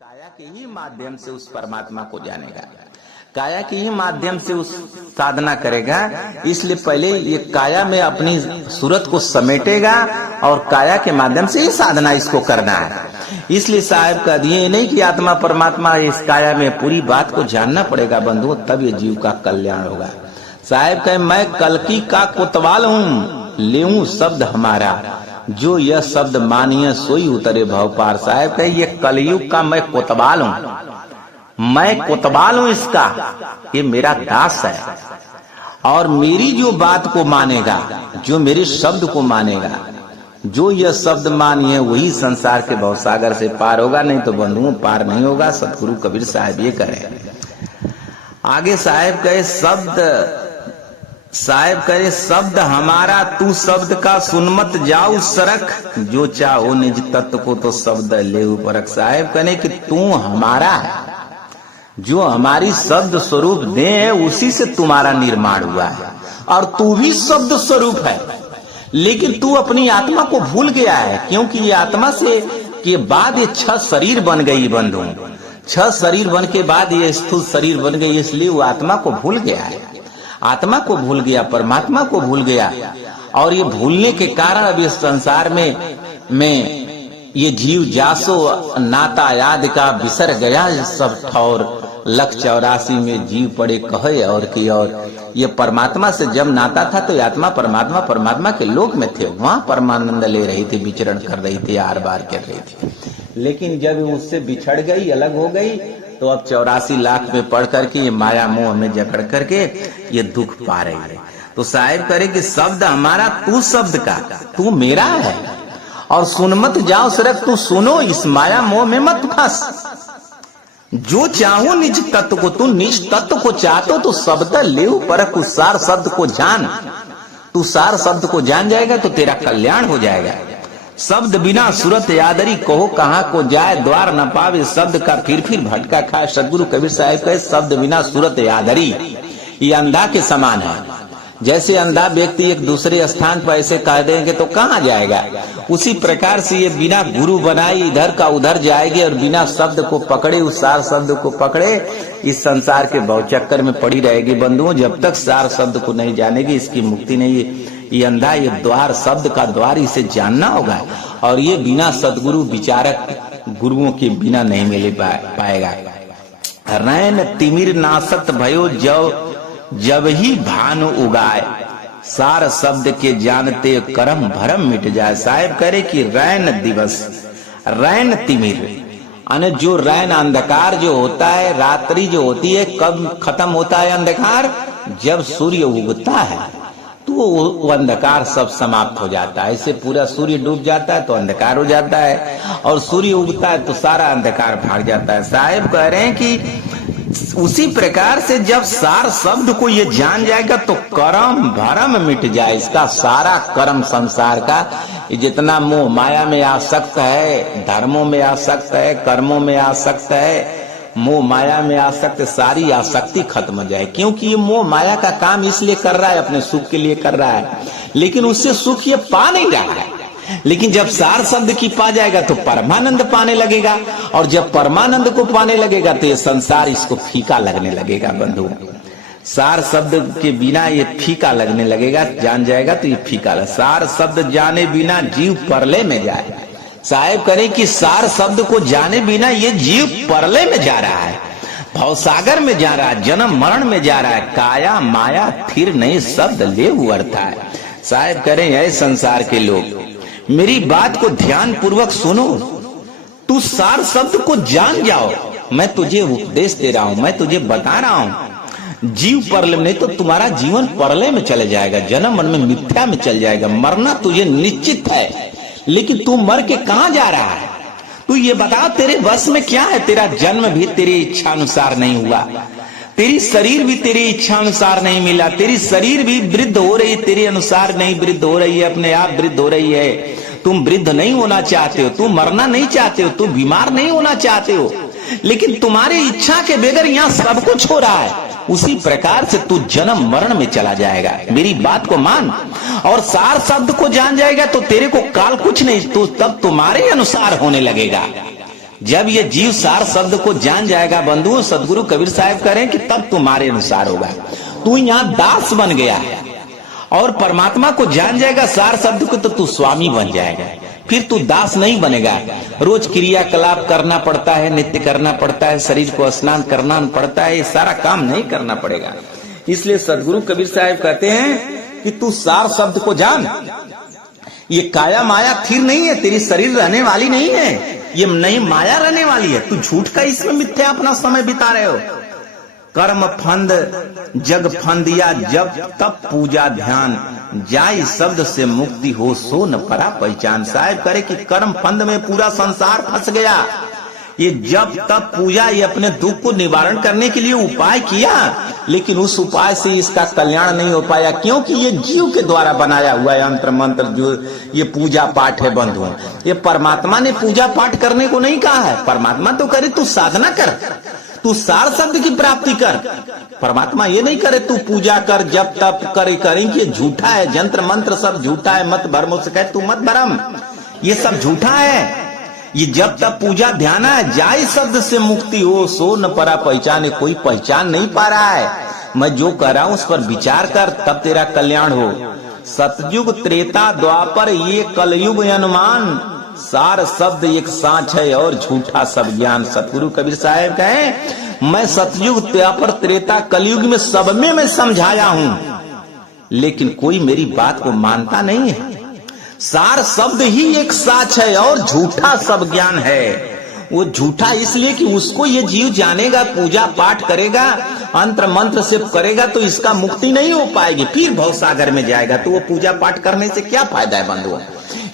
काया के ही माध्यम से उस परमात्मा को जानेगा, काया के ही माध्यम से उस साधना करेगा। इसलिए पहले ये काया में अपनी सूरत को समेटेगा और काया के माध्यम से ही साधना इसको करना है। इसलिए साहब कह दिए नहीं कि आत्मा परमात्मा इस काया में, पूरी बात को जानना पड़ेगा बंधुओं, तब ये जीव का कल्याण होगा। साहब कहे मैं कल्कि का कोतवाल हूँ, लेऊं शब्द हमारा, जो यह शब्द मानिए सोई उतरे भव पार। साहब कहे ये कलयुग का मैं कोतवाल हूँ, मैं कोतवाल हूँ इसका, ये मेरा दास है। और मेरी जो बात को मानेगा, जो मेरे शब्द को मानेगा, जो यह शब्द मानिए वही संसार के भवसागर से पार होगा, नहीं तो बंधुओं पार नहीं होगा। सतगुरु कबीर साहब ये करें। आगे साहब कहे शब्द हमारा तू शब्द का सुन मत जाऊ सरक, जो चाहो निज तत्व को तो शब्द ले परख। साहब कहने कि तू हमारा है, जो हमारी शब्द स्वरूप दे है उसी से तुम्हारा निर्माण हुआ है, और तू भी शब्द स्वरूप है। लेकिन तू अपनी आत्मा को भूल गया है, क्योंकि ये आत्मा से के बाद ये 6 शरीर बन गई बंधु, 6 शरीर बन के बाद ये स्थूल शरीर बन गई, इसलिए वो आत्मा को भूल गया है, आत्मा को भूल गया, परमात्मा को भूल गया। और ये भूलने के कारण अब इस संसार में ये जीव जासो नाता याद का बिसर गया सब ठौर, 184 में जीव पड़े कहे और की। और ये परमात्मा से जब नाता था तो आत्मा परमात्मा के लोक में थे, वहां परमानंद ले रही थी, विचरण कर रही थी, आर बार कर रही थी। लेकिन जब उससे बिछड़ गई, अलग हो गई, तो अब 84 लाख में पढ़ करके ये माया मोह में जकड़ करके ये दुख पा रही है। तो साहिब करे कि शब्द हमारा तू शब्द का, तू मेरा है, और सुन मत जाओ सिर्फ तू सुनो, इस माया मोह में मत फंस। जो चाहो निज तत्व को, तू निज तत्व को चाहतो तो शब्द ले परख, उस सार शब्द को जान। तू सार शब्द को जान जाएगा तो तेरा कल्याण हो जाएगा। शब्द बिना सूरत यादरी, कहो कहाँ को जाए, द्वार न पावे शब्द का फिर भटका खाए। सदगुरु कबीर साहब कहे शब्द बिना सूरत यादरी, ये अंधा के समान है। जैसे अंधा व्यक्ति एक दूसरे स्थान पर ऐसे कह देंगे तो कहाँ जाएगा, उसी प्रकार से ये बिना गुरु बनाए इधर का उधर जाएगी, और बिना शब्द को पकड़े, उस सार शब्द को पकड़े, इस संसार के भवचक्कर में पड़ी रहेगी बंधुओं। जब तक सार शब्द को नहीं जानेगी इसकी मुक्ति नहीं है। ये अंधा, ये द्वार, शब्द का द्वार, इसे जानना होगा, और ये बिना सदगुरु विचारक गुरुओं के बिना नहीं मिल पाएगा। रैन तिमिर नासत भयो जब ही भानु उगाए, सार शब्द के जानते करम भरम मिट जाए। साहेब करे कि रैन दिवस, रैन तिमिर, अने जो रैन अंधकार जो होता है, रात्रि जो होती है, कब खत्म होता है अंधकार, जब सूर्य उगता है तो वो अंधकार सब समाप्त हो जाता है। ऐसे पूरा सूर्य डूब जाता है तो अंधकार हो जाता है, और सूर्य उगता है तो सारा अंधकार भाग जाता है। साहेब कह रहे हैं कि उसी प्रकार से जब सार शब्द को ये जान जाएगा तो कर्म भरम मिट जाए। इसका सारा कर्म संसार का, जितना मोह माया में आसक्त है, धर्मों में आसक्त है, कर्मों में आसक्त है, मोह माया में आसक्त, सारी आसक्ति खत्म हो जाए। क्योंकि ये मोह माया का काम इसलिए कर रहा है, अपने सुख के लिए कर रहा है, लेकिन उससे सुख ये पा नहीं रहा है। लेकिन जब सार शब्द की पा जाएगा तो परमानंद पाने लगेगा, और जब परमानंद को पाने लगेगा तो ये संसार इसको फीका लगने लगेगा बंधु। सार शब्द के बिना ये फीका लगने लगेगा, जान जाएगा तो ये फीका। सार शब्द जाने बिना जीव परले में जाए। साहेब करे कि सार शब्द को जाने बिना ये जीव परले में जा रहा है, भवसागर में जा रहा है, जन्म मरण में जा रहा है। काया माया फिर नहीं शब्द ले उड़ता है। साहेब करें ऐ संसार के लोग, मेरी बात को ध्यान पूर्वक सुनो, तू सार शब्द को जान जाओ। मैं तुझे उपदेश दे रहा हूं, मैं तुझे बता रहा हूं। जीव परले में, नहीं तो तुम्हारा जीवन परले में चले जाएगा, जन्म मन में मिथ्या में चल जाएगा। मरना तुझे निश्चित है, लेकिन तू मर के कहां जा रहा है, तू ये बता, तेरे बस में क्या है। तेरा जन्म भी तेरी इच्छा अनुसार नहीं हुआ, तेरी शरीर भी तेरी इच्छा अनुसार नहीं मिला, तेरी शरीर भी वृद्ध हो रही, तेरे अनुसार नहीं वृद्ध हो रही है, अपने आप वृद्ध हो रही है। तुम वृद्ध नहीं होना चाहते हो, तुम मरना नहीं चाहते हो, तुम बीमार नहीं होना चाहते हो, लेकिन तुम्हारी इच्छा के बगैर यहाँ सब कुछ हो रहा है। उसी प्रकार से तू जन्म मरण में चला जाएगा। मेरी बात को मान, और सार शब्द को जान जाएगा तो तेरे को काल कुछ नहीं, तो तब तुम्हारे अनुसार होने लगेगा। जब ये जीव सार शब्द को जान जाएगा बंधु, सदगुरु कबीर साहब करें कि तब तुम्हारे अनुसार होगा। तू यहाँ दास बन गया है और परमात्मा को जान जाएगा सार शब्द को, तो तू स्वामी बन जाएगा। फिर तू दास नहीं बनेगा। रोज क्रियाकलाप करना पड़ता है, नित्य करना पड़ता है, शरीर को स्नान करना पड़ता है, ये सारा काम नहीं करना पड़ेगा। इसलिए सदगुरु कबीर साहब कहते हैं कि तू सार शब्द को जान। ये काया माया स्थिर नहीं है, तेरी शरीर रहने वाली नहीं है, ये नहीं माया रहने वाली है। तू झूठ का इसमें मिथ्या अपना समय बिता रहे हो। कर्म फंद जग फंदिया, जब तब पूजा ध्यान, जाय शब्द से मुक्ति हो सो न परा पहचान। साहब करे कि कर्म फंद में पूरा संसार फंस गया। ये जब तब पूजा, ये अपने दुख को निवारण करने के लिए उपाय किया, लेकिन उस उपाय से इसका कल्याण नहीं हो पाया, क्योंकि ये जीव के द्वारा बनाया हुआ यंत्र मंत्र जो ये पूजा पाठ है बंधु, ये परमात्मा ने पूजा पाठ करने को नहीं कहा है। परमात्मा तो करे तू साधना कर, तू सार शब्द की प्राप्ति कर। परमात्मा ये नहीं करे तू पूजा कर, जब तब करेंगे, झूठा है। यंत्र मंत्र सब झूठा है। मत भरमो से कहे तू मत भरम, ये सब झूठा है। ये जब तब पूजा ध्यान है, जाय शब्द से मुक्ति हो सो न परा पहचाने। कोई पहचान नहीं पा रहा है। मैं जो कह रहा हूं उस पर विचार कर, तब तेरा कल्याण हो। सतयुग त्रेता द्वापर ये कलयुग अनुमान, सार शब्द एक सांच है और झूठा सब ज्ञान। सतगुरु कबीर साहब कहें मैं सतयुग द्वापर त्रेता कलयुग में सब में मैं समझाया हूं, लेकिन कोई मेरी बात को मानता नहीं है। सार शब्द ही एक साच है और झूठा सब ज्ञान है। वो झूठा इसलिए कि उसको ये जीव जानेगा, पूजा पाठ करेगा, अंतर मंत्र से करेगा तो इसका मुक्ति नहीं हो पाएगी, फिर भवसागर में जाएगा। तो वो पूजा पाठ करने से क्या फायदा है बंधुओं।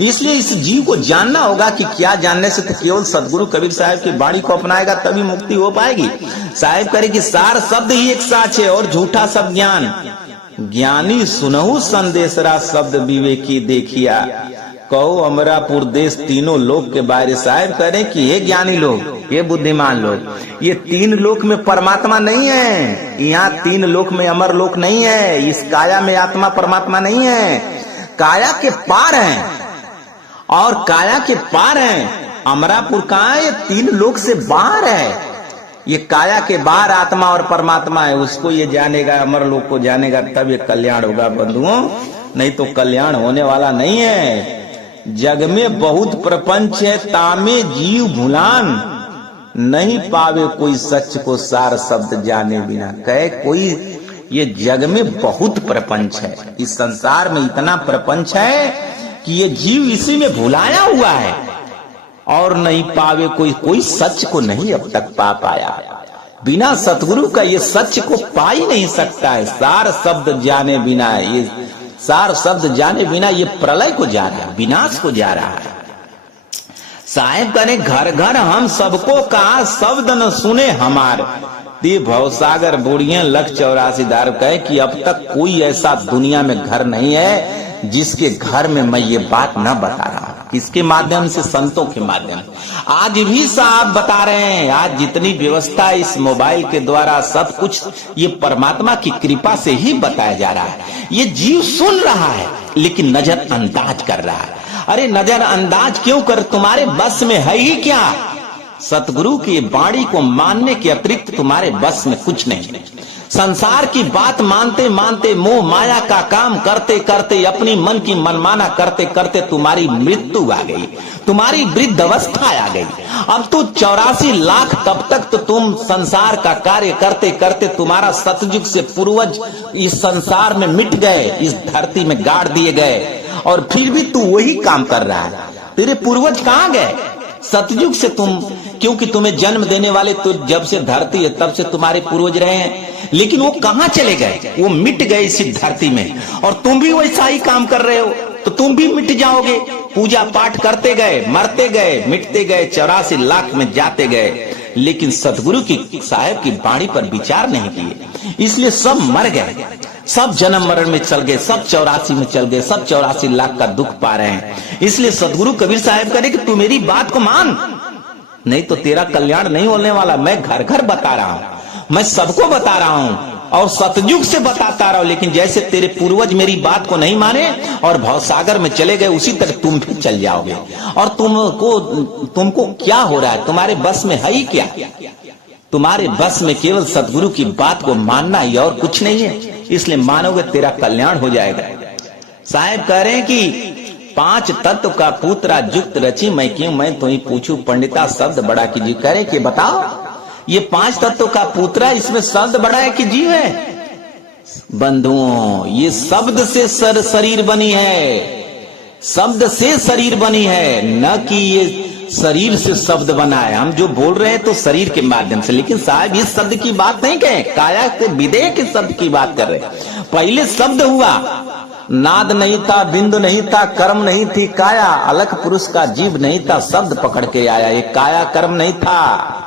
इसलिए इस जीव को जानना होगा कि क्या जानने से, तो केवल सदगुरु कबीर साहब की वाणी को अपनाएगा तभी मुक्ति हो पाएगी। साहब करे कि सार शब्द ही एक साच है और झूठा सब ज्ञान, ज्ञानी सुनहु संदेशरा शब्द विवेकी देखिया, कहो अमरापुर देश तीनों लोक के बारे। साहब करें कि ये ज्ञानी लोग, ये बुद्धिमान लोग, ये तीन लोक में परमात्मा नहीं है। यहाँ तीन लोक में अमर लोक नहीं है। इस काया में आत्मा परमात्मा नहीं है। काया के पार है और काया के पार है। अमरापुर कहाँ है? ये तीन लोक से बाहर है। ये काया के बाहर आत्मा और परमात्मा है। उसको ये जानेगा, अमर लोक को जानेगा, तब ये कल्याण होगा बंधुओं, नहीं तो कल्याण होने वाला नहीं है। जग में बहुत प्रपंच है, तामे जीव भुलान, नहीं पावे कोई सच को सार शब्द जाने बिना। कहे कोई ये जग में बहुत प्रपंच है, इस संसार में इतना प्रपंच है कि ये जीव इसी में भुलाया हुआ है और नहीं पावे कोई सच को नहीं अब तक पा पाया। बिना सतगुरु का ये सच को पा ही नहीं सकता है। सार शब्द जाने बिना, ये सार शब्द जाने बिना ये प्रलय को जा रहा है, विनाश को जा रहा है। साहेब कने घर घर हम सबको कहा, शब्द न सुने हमार, ते भवसागर बुढ़िया लख 84 दार। कहे कि अब तक कोई ऐसा दुनिया में घर नहीं है जिसके घर में मैं ये बात न बता रहा हूं। किसके माध्यम से? संतों के माध्यम। आज भी साहब बता रहे हैं। आज जितनी व्यवस्था इस मोबाइल के द्वारा सब कुछ ये परमात्मा की कृपा से ही बताया जा रहा है। ये जीव सुन रहा है लेकिन नजरअंदाज कर रहा है। अरे नजरअंदाज क्यों कर? तुम्हारे बस में है ही क्या? सतगुरु की वाणी को मानने के अतिरिक्त तुम्हारे बस में कुछ नहीं। संसार की बात मानते मानते, मोह माया का काम करते करते, अपनी मन की मनमाना करते करते तुम्हारी मृत्यु आ गई, तुम्हारी वृद्ध अवस्था आ गई। अब तो 84 लाख तब तक तो तुम संसार का कार्य करते करते तुम्हारा सतयुग से पूर्वज इस संसार में मिट गए, इस धरती में गाड़ दिए गए, और फिर भी तू वही काम कर रहा है। तेरे पूर्वज कहाँ गए? सतयुग से तुम, क्योंकि तुम्हें जन्म देने वाले तो जब से धरती है तब से तुम्हारे पूर्वज रहे हैं, लेकिन वो कहाँ चले गए? वो मिट गए इसी धरती में, और तुम भी वैसा ही काम कर रहे हो तो तुम भी मिट जाओगे। पूजा पाठ करते गए, मरते गए, मिटते गए, 84 लाख में जाते गए, लेकिन सतगुरु की साहब की वाणी पर विचार नहीं किए, इसलिए सब मर गए, सब जन्म मरण में चल गए, सब 84 में चल गए, सब 84 लाख का दुख पा रहे हैं। इसलिए सतगुरु कबीर साहब करे कि तू मेरी बात को मान, नहीं तो तेरा कल्याण नहीं होने वाला। मैं घर घर बता रहा हूं, मैं सबको बता रहा हूं और सतयुग से बताता रहा हूं, लेकिन जैसे तेरे पूर्वज मेरी बात को नहीं माने और भवसागर में चले गए, उसी तरह तुम भी चल जाओगे। और तुमको क्या हो रहा है? तुम्हारे बस में है ही क्या? तुम्हारे बस में केवल सदगुरु की बात को मानना ही, और कुछ नहीं है। इसलिए मानोगे तेरा कल्याण हो जाएगा। साहेब कह रहे हैं कि 5 तत्व का पुत्रा जुक्त रची मैं क्यों मैं तो ही पूछू पंडिता शब्द बड़ा कीजिए। कह रहे कि बताओ ये 5 तत्व का पुत्रा, इसमें शब्द बड़ा है कि जीव है? बंधुओं, ये शब्द से शरीर बनी है, शब्द से शरीर बनी है, न कि ये शरीर से शब्द बना है। हम जो बोल रहे हैं तो शरीर के माध्यम से, लेकिन साहब इस शब्द की बात नहीं कहें, काया से विदेह के शब्द की बात कर रहे हैं। पहले शब्द हुआ, नाद नहीं था, बिंदु नहीं था, कर्म नहीं थी काया, अलख पुरुष का जीव नहीं था, शब्द पकड़ के आया। ये काया कर्म नहीं था,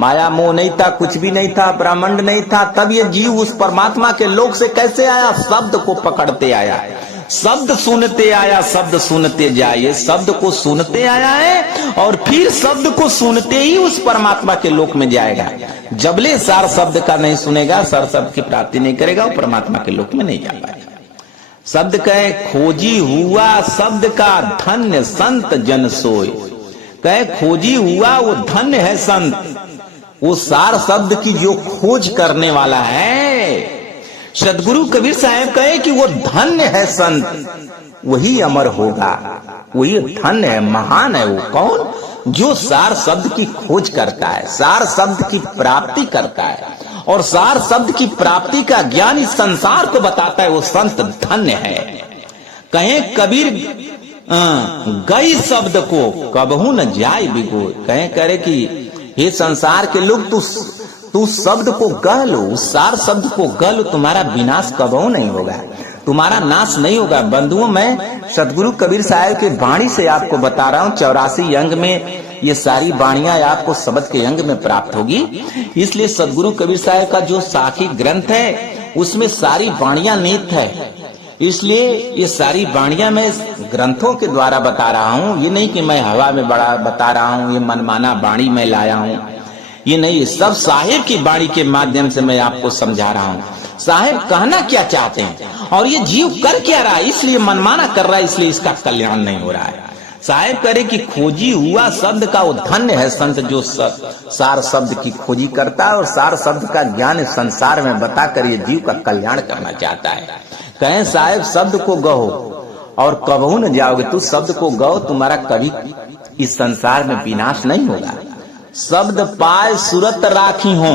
माया मोह नहीं था, कुछ भी नहीं था, ब्रह्मांड नहीं था, तब ये जीव उस परमात्मा के लोक से कैसे आया? शब्द को पकड़ते आया, शब्द सुनते आया, शब्द सुनते जाए, शब्द को सुनते आया है और फिर शब्द को सुनते ही उस परमात्मा के लोक में जाएगा। जबले सार शब्द का नहीं सुनेगा, सार शब्द की प्राप्ति नहीं करेगा, वो परमात्मा के लोक में नहीं जा पाएगा। शब्द कहे खोजी हुआ शब्द का धन्य संत जन सोय। कहे खोजी हुआ वो धन्य है संत, वो सार शब्द की जो खोज करने वाला है। सदगुरु कबीर साहब कहे कि वो धन्य है संत, वही अमर होगा, वही धन्य है, महान है। वो कौन? जो सार शब्द की खोज करता है, सार शब्द की प्राप्ति करता है और सार शब्द की प्राप्ति का ज्ञान इस संसार को बताता है, वो संत धन्य है। कहे कबीर गई शब्द को कबहू न जाए बिगोय। कहे करे कि हे संसार के लोग, तू शब्द को गह लो, उस सार शब्द को गह लो, तुम्हारा विनाश कबहू नहीं होगा, तुम्हारा नाश नहीं होगा। बंधुओं, मैं सदगुरु कबीर साहब के वाणी से आपको बता रहा हूं, 84 अंग में ये सारी वाणियां आपको शब्द के अंग में प्राप्त होगी। इसलिए सदगुरु कबीर साहब का जो साखी ग्रंथ है उसमें सारी वाणियां निहित है। इसलिए ये सारी वाणियां मैं ग्रंथों के द्वारा बता रहा हूं, ये नहीं कि मैं हवा में बड़ा बता रहा हूं, ये मनमाना वाणी मैं लाया हूं, ये नहीं, सब साहिब की वाणी के माध्यम से मैं आपको समझा रहा हूं। साहिब कहना क्या चाहते हैं और ये जीव कर क्या रहा है, इसलिए मनमाना कर रहा है, इसलिए इसका कल्याण नहीं हो रहा है। साहिब करे कि खोजी हुआ शब्द का वो धन्य है संत, जो सार शब्द की खोजी करता है और सार शब्द का ज्ञान संसार में बताकर ये जीव का कल्याण करना चाहता है। कहें साहिब शब्द को गहो और कबहू न जाओगे, तू शब्द को गहो, तुम्हारा कभी इस संसार में विनाश नहीं होगा। शब्द पाए सुरत राखी हो,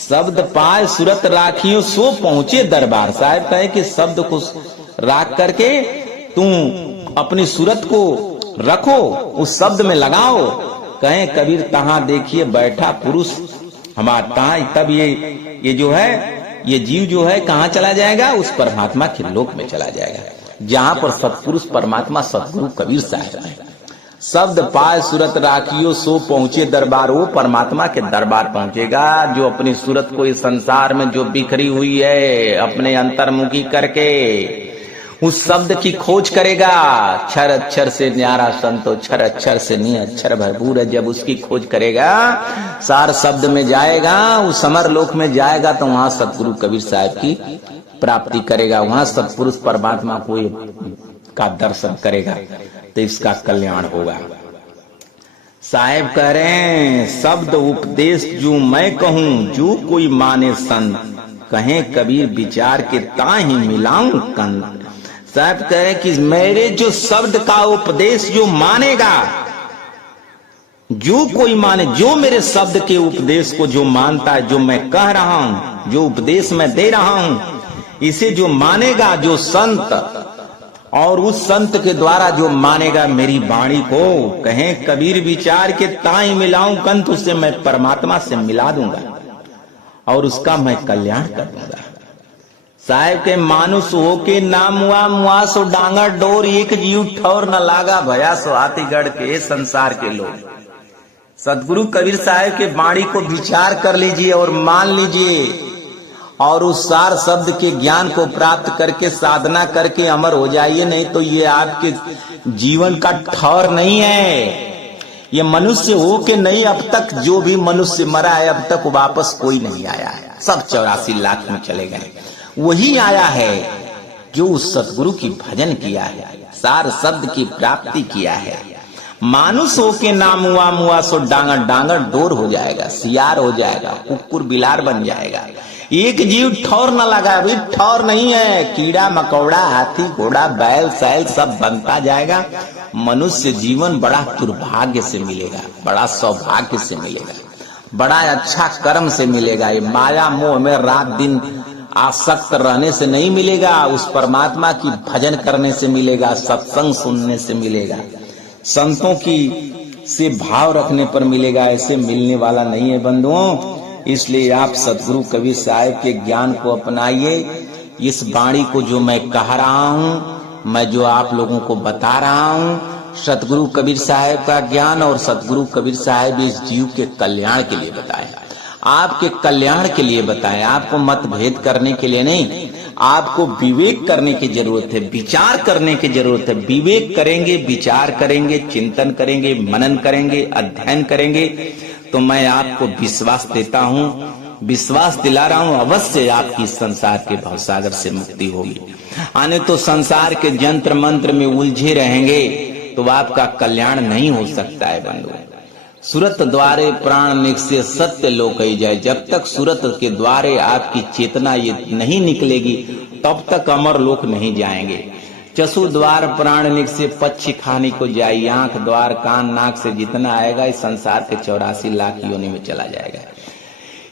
शब्द पाए सुरत राखी हो, सो पहुंचे दरबार। साहिब कहे कि शब्द को राख करके तुम अपनी सूरत को रखो, उस शब्द में लगाओ। कहें कबीर तहां देखिए बैठा पुरुष हमारा तहां, तब ये जो है ये जीव जो है कहां चला जाएगा? उस परमात्मा के लोक में चला जाएगा, जहां पर सत्पुरुष परमात्मा सदगुरु कबीर साहब है। शब्द पाए सूरत राखियो, सो पहुंचे दरबार, वो परमात्मा के दरबार पहुंचेगा जो अपनी सूरत को इस संसार में जो बिखरी हुई है अपने अंतर्मुखी करके उस शब्द की खोज करेगा। क्षर अक्षर से न्यारा संतो, क्षर अक्षर से नी अक्षर भरपूर है। जब उसकी खोज करेगा, सार शब्द में जाएगा, उस समर लोक में जाएगा, तो वहां सतगुरु कबीर साहब की प्राप्ति करेगा, वहां सतपुरुष परमात्मा को का दर्शन करेगा, तो इसका कल्याण होगा। साहेब कह रहे हैं शब्द उपदेश जो मैं कहूं, जो कोई माने संत, कहें कबीर विचार के ताहि मिलाऊं कंत। साहब कह रहे कि मेरे जो शब्द का उपदेश जो मानेगा, जो कोई माने, जो मेरे शब्द के उपदेश को जो मानता है, जो मैं कह रहा हूं, जो उपदेश मैं दे रहा हूं, इसे जो मानेगा, जो संत, और उस संत के द्वारा जो मानेगा मेरी वाणी को, कहें कबीर विचार के ताई मिलाऊं कंत, उसे मैं परमात्मा से मिला दूंगा और उसका मैं कल्याण कर दूंगा। साहेब के मानुष हो के नाम हुआ मुआ सो डांगर डोर, एक जीव ठौर न लागा भया सो हाथीगढ़ के संसार के लोग। सदगुरु कबीर साहब के वाणी को विचार कर लीजिए और मान लीजिए, और उस सार शब्द के ज्ञान को प्राप्त करके साधना करके अमर हो जाइए, नहीं तो ये आपके जीवन का ठौर नहीं है। ये मनुष्य हो के नहीं, अब तक जो भी मनुष्य मरा है अब तक वापस कोई नहीं आया है। सब 84 लाख में चले गए। वही आया है जो उस सतगुरु की भजन किया है, सार शब्द की प्राप्ति किया है। मानुष हो के नाम हुआ मुआ सो डांगर डांगर डोर हो जाएगा, सियार हो जाएगा, कुकुर बिलार बन जाएगा। एक जीव ठौर न लगा, अभी ठौर नहीं है, कीड़ा मकौड़ा हाथी घोड़ा बैल सैल सब बनता जाएगा। मनुष्य जीवन बड़ा दुर्भाग्य से मिलेगा, बड़ा सौभाग्य से मिलेगा, बड़ा अच्छा कर्म से मिलेगा। ये माया मोह में रात दिन आसक्त रहने से नहीं मिलेगा, उस परमात्मा की भजन करने से मिलेगा, सत्संग सुनने से मिलेगा, संतों की से भाव रखने पर मिलेगा। ऐसे मिलने वाला नहीं है बंधुओं। इसलिए आप सतगुरु कबीर साहब के ज्ञान को अपनाइए। इस वाणी को जो मैं कह रहा हूँ, मैं जो आप लोगों को बता रहा हूँ, सतगुरु कबीर साहब का ज्ञान और सतगुरु कबीर साहब इस जीव के कल्याण के लिए बताए, आपके कल्याण के लिए बताए, आपको मतभेद करने के लिए नहीं। आपको विवेक करने की जरूरत है, विचार करने की जरूरत है। विवेक करेंगे, विचार करेंगे, चिंतन करेंगे, मनन करेंगे, अध्ययन करेंगे, तो मैं आपको विश्वास देता हूँ, विश्वास दिला रहा हूँ, अवश्य आपकी संसार के भवसागर से मुक्ति होगी। आने तो संसार के जंत्र मंत्र में उलझे रहेंगे तो आपका कल्याण नहीं हो सकता है बंधु। सूरत द्वारे प्राण निकसे सत्य लोक ही जाए। जब तक सूरत के द्वारे आपकी चेतना ये नहीं निकलेगी तब तक अमर लोक नहीं जाएंगे। चसु द्वार प्राण निकसे पक्षी खाने को जाए। आंख द्वार कान नाक से जितना आएगा इस संसार के 84 लाख योनि में चला जाएगा।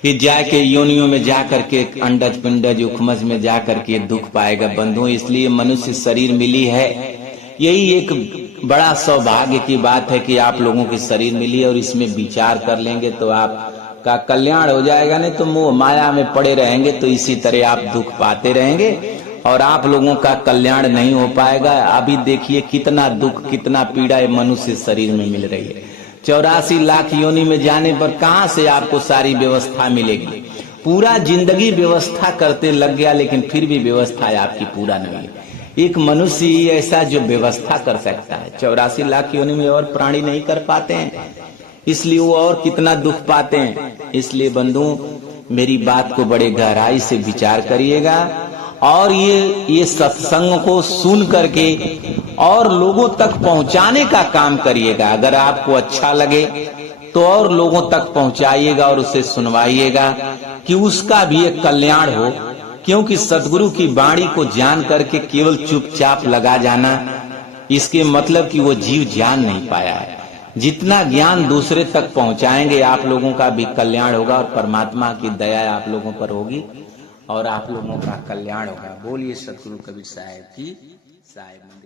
ये जाके योनियों में जाकर के अंडज पिंडज उखमज में जाकर के दुख पाएगा बंधु। इसलिए मनुष्य शरीर मिली है, यही एक बड़ा सौभाग्य की बात है कि आप लोगों की शरीर मिली और इसमें विचार कर लेंगे तो आपका कल्याण हो जाएगा। नहीं तो मोह माया में पड़े रहेंगे तो इसी तरह आप दुख पाते रहेंगे और आप लोगों का कल्याण नहीं हो पाएगा। अभी देखिए कितना दुख कितना पीड़ा मनुष्य शरीर में मिल रही है। 84 लाख योनि में जाने पर कहां से आपको सारी व्यवस्था मिलेगी। पूरा जिंदगी व्यवस्था करते लग गया लेकिन फिर भी व्यवस्था आपकी पूरा नहीं है। एक मनुष्य ही ऐसा जो व्यवस्था कर सकता है। 84 लाख योनि में और प्राणी नहीं कर पाते हैं, इसलिए वो और कितना दुख पाते हैं। इसलिए बंधु मेरी बात को बड़े गहराई से विचार करिएगा और ये सत्संग को सुन करके और लोगों तक पहुंचाने का काम करिएगा। अगर आपको अच्छा लगे तो और लोगों तक पहुंचाइएगा और उसे सुनवाइएगा कि उसका भी एक कल्याण हो। क्योंकि सतगुरु की वाणी को जान करके केवल चुपचाप लगा जाना, इसके मतलब कि वो जीव जान नहीं पाया है। जितना ज्ञान दूसरे तक पहुंचाएंगे आप लोगों का भी कल्याण होगा और परमात्मा की दया आप लोगों पर होगी और आप लोगों का कल्याण होगा। बोलिए सतगुरु कबीर साहब की साहब।